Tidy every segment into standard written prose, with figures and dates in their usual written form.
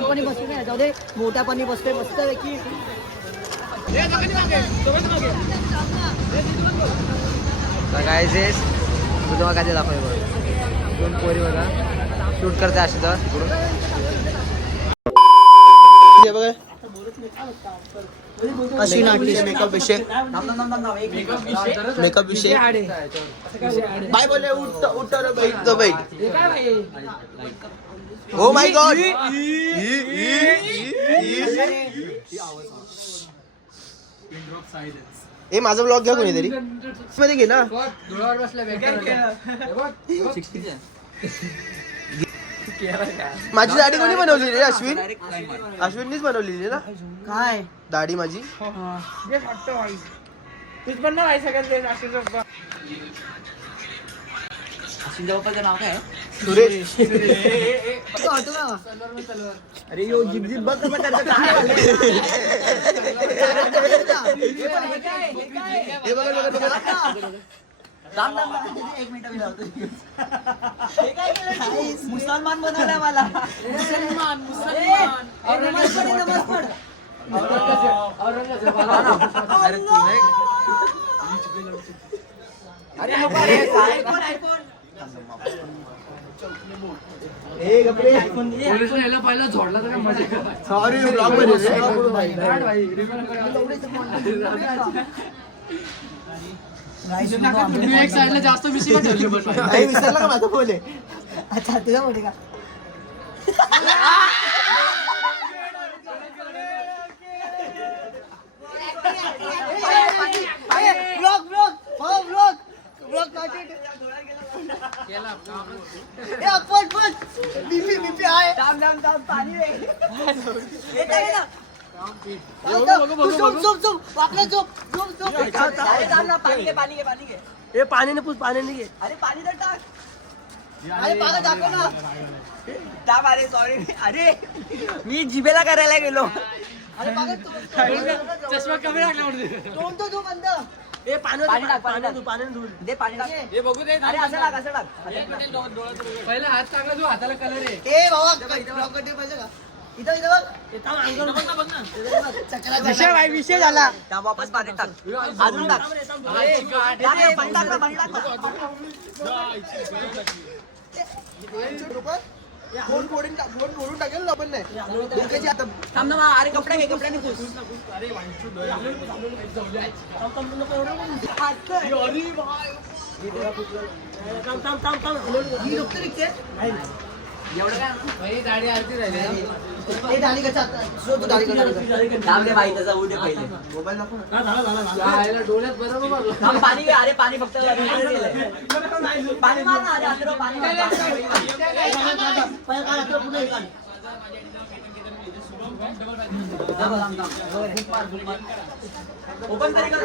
लहानपणी बसतो नाही जाऊ दे मोठ्यापणी बसते मस्त की गायसेस तुम्हाला काय दाखवलं बघा दोन पोरी बघा शूट करते अशी तर तिकडून बघा अशी नाटकी मेकअप विषय मेकअप विषय बाय बोले उठ रे बैठ तो बैठ ओ माय गॉड ए माझा ब्लॉग घ्या कोणीतरी मध्ये घे ना माझी दाढी कोणी बनवली रे अश्विन अश्विननीच बनवलेली ना काय दाढी माझी बाप्पाचं नाव काय सुरेश अरे यो जिब जिब बघ एक मिनिट मी लावतो मुसलमान बनवलाय मला पहिला झोडला तर मजा सॉरी ब्लॉग एक साईडला जास्त विषय विसरला का माझं बोले अच्छा तुझा मोठे का पाणी पूछ पाणी घे अरे पाणी तर टाक अरे पाणी टाकू ना टाक अरे सॉरी अरे मी जिभेला करायला गेलो अरे चष्मा कमी लागला तोंड तो बंद ए पाणी टाक पाणी दे पाणी टाक हे बघू दे अरे असं टाक पहिला हात टाकला तू हाताला कलर आहे ए बाबा ब्लॉक करते पाहिजे का इथं इथं बघ विषय भाई विषय झाला त्या वापस पाणी टाक अजून टाक पाणी टाक फोन फोडून टाकेल ना आपण नाही थांब ना अरे कपडे घे कपड्याने पुस गाडी आरती राहिली डोळ्यात बरोबर पाणी घे अरे पाणी फक्त पाणी मार ना अरे पाणी ओपन तरी कर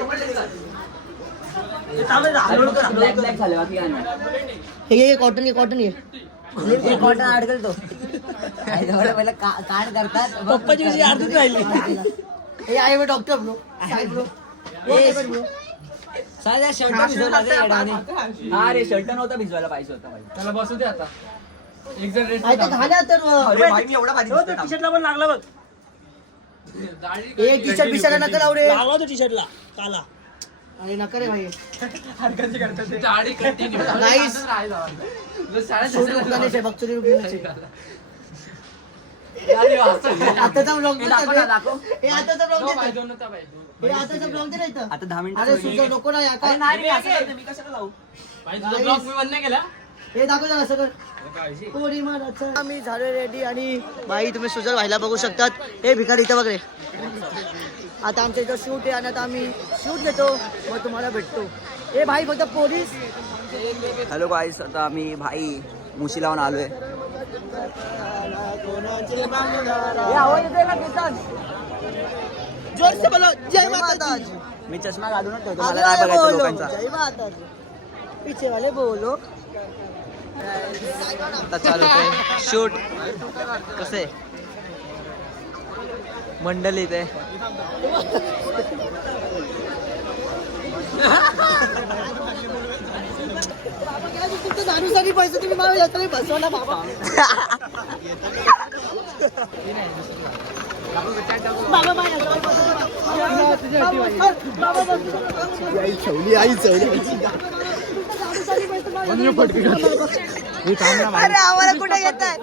हे कॉटन घे कॉटन अडकल तो पहिला काढ करतात पप्पाची विषयी अर्धच राहिली हे आहे मी डॉक्टर ब्रो शर्ट भिजवला अरे शर्ट नव्हता भिजवायला पाहिजे होता त्याला बसू दे आता एक जण रेस्ट टी शर्टला पण लागला बघ टी शर्ट बिशर्ट नका लावू रे लावा तो टी शर्टला काला अरे नका रे भाई दाढी कंटिन्यू नाईस आताचा ब्लॉग आता 10 मिनिटं नको ना हे दाखव सगळं आम्ही झालो रेडी आणि बाई तुम्ही सुजल व्हायला बघू शकतात हे भिकारी इथं वगैरे आता आमच्या इथं शूट आहे आणि आता आम्ही शूट घेतो मग तुम्हाला भेटतो हे भाई फक्त पोलीस हॅलो गाईस आता आम्ही भाई मुशी लावून आलोय आवाज येतोय का किसन जोरसे बोलो जय माता दी मी चष्मा घालूनच ठेवतो मला नाही बघायचं लोकांचा जय माता दी पीछे वाले बोलो आता चालू शूट कसे मंडळी ते दारूसाठी पैसे तुम्ही मला येतो बसवला बाबा. अरे आम्हाला कुठे घेताय.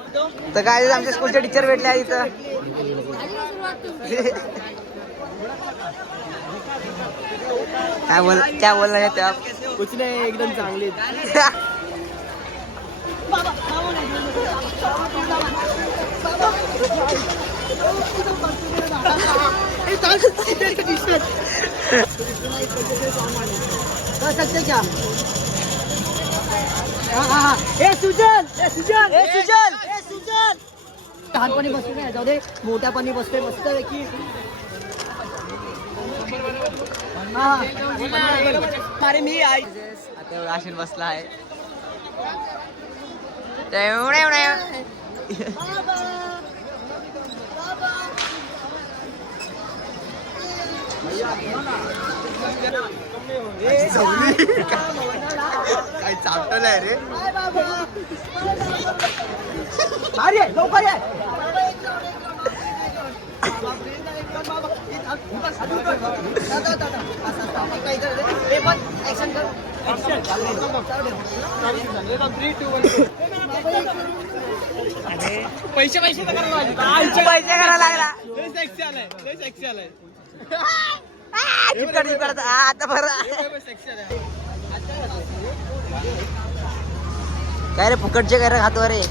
तर काय आमच्या स्कूलचे टीचर भेटले आहे इथं. काय बोलणार आहे त्या कुछ नाही एकदम चांगले. क्या लहान पाणी बसते नाही जाऊ दे. मोठ्या पाणी बसते मस्त की. अरे मी आई आता राशन बसला आहे. काय चालतं नाही रे. अरे लवकर ये. पैसे तर करायला पैसे करायला लागला. आलाय आता बरं काय रे फुकटचे काय रे खातो रे.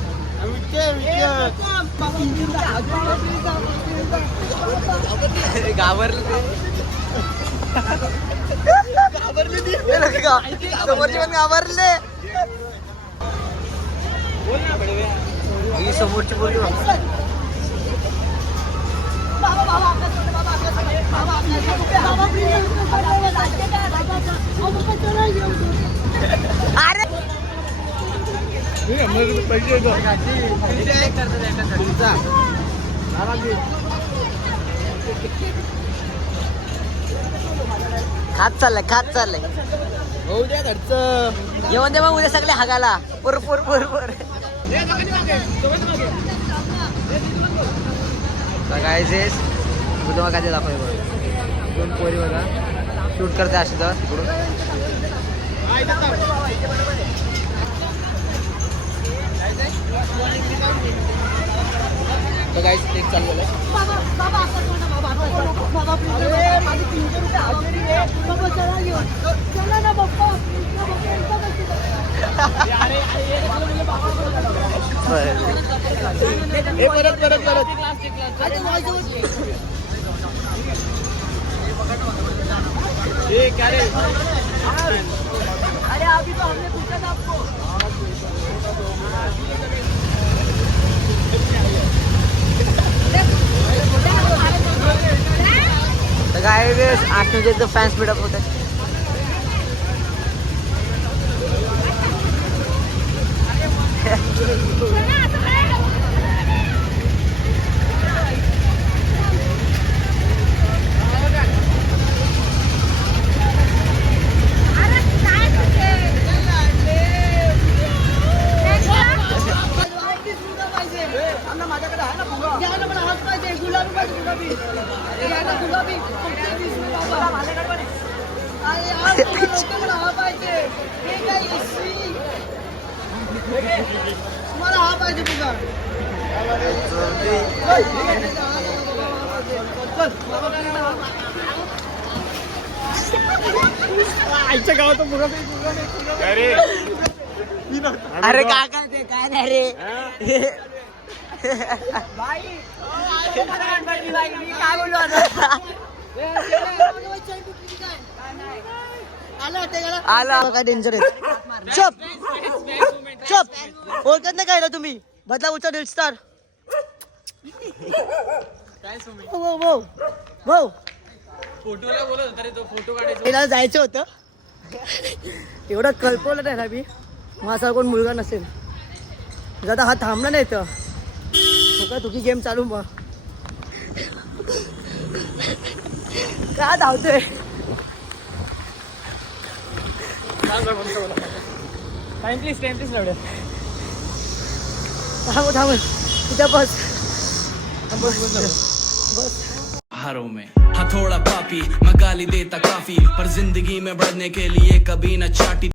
घाबरले समोरचे पण घाबरले. ही समोरची बोलली अरे खात चाललंय हो द्या घरचं. येऊन दे मग उद्या सगळे हागाला पुर. काय तू तेव्हा काय दाखव बघ. दोन पोरी बघा शूट करते अशी तर तिकडून. गाईस एक चालू झालं. अरे अभी तो हमने पूछा था आपको. तर काय आठवड्याचं फॅन्स मिटअप होतं. माझ्याकडे आहे ना फुगा. घ्यायला पण हात पाहिजे. गुलाबी पाहिजे. घ्यायला गुलाबी. हा पाहिजे. हे काय मला हा पाहिजे फुगा. आईच्या गावात फुगा. अरे काका ते काय नाही रे. आला काय डेंजर आहे. चप ओळखत नाही काय ना तुम्ही. बदलापूरचा डेल स्टार. फोटोला बोलत होता रे तो. फोटो काढायचा. तिला जायचं होतं. एवढं कल्पवलं नाही ना मी. माझा कोण मुलगा नसेल. आता हा थांबला नाही तर तुकी गेम चालू. मग का धावतोय. टाइम प्लीज लावड्या. थांब इथं बस. हारों में हथौड़ा पापी मैं गाली देता काफी पर जिंदगी में बढ़ने के लिए कभी न चाटी